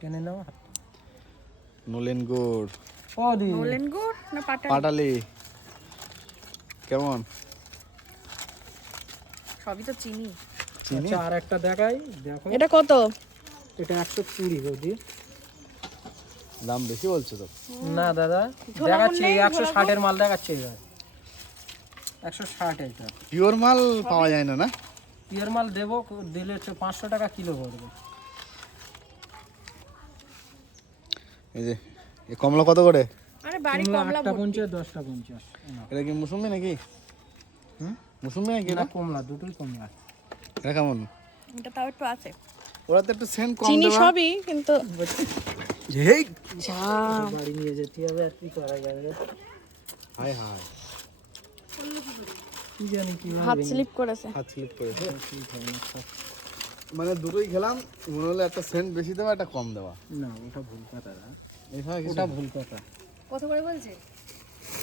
টেনে নাও। নলেন গুড়, ও দি নলেন গুড় না পাটালি? পাটালি কেমন? সবই তো চিনি। চিনি? আচ্ছা আর একটা দেখাই, দেখো এটা কত? এটা 120 বৌদি। দাম বেশি বলছো তো। না দাদা ঝোলা দেখাচ্ছি, গুড় নেই, 160 এর মাল দেখাচ্ছি এবার। 160 এটা পিওর মাল পাওয়া যায় না, না? পিওর মাল দেবো, দিলে 500 টাকা কিলো পড়বে। এই যে এই কমলা কত করে? আরে বাড়ি কমলা কমলা 8টা ভর্তি। 50, 10টা 50। এটা কি মুসুম্বি নাকি? হুম? মুসুম্বি নাকি না এটা? কমলা, দুটোই কমলা। এটা কেমন? এটা তাও একটু আছে। ওরা তো একটু সেন্ট কম চিনি দেবা। সবই কিন্তু হেই যা বাড়ি নিয়ে যেতে হবে, আর কি করা যাবে। হাই হাই, কি জানি কি হাত স্লিপ করেছে। হাত স্লিপ করেছে। মানে দুটোই খেলাম, মনে হলো একটা সেন্ট বেশি দেওয়া, একটা কম দেওয়া। না ওটা ভুল কথা, এছাড়া কিছু ওটা না। ভুল কথা। কত করে বলছে?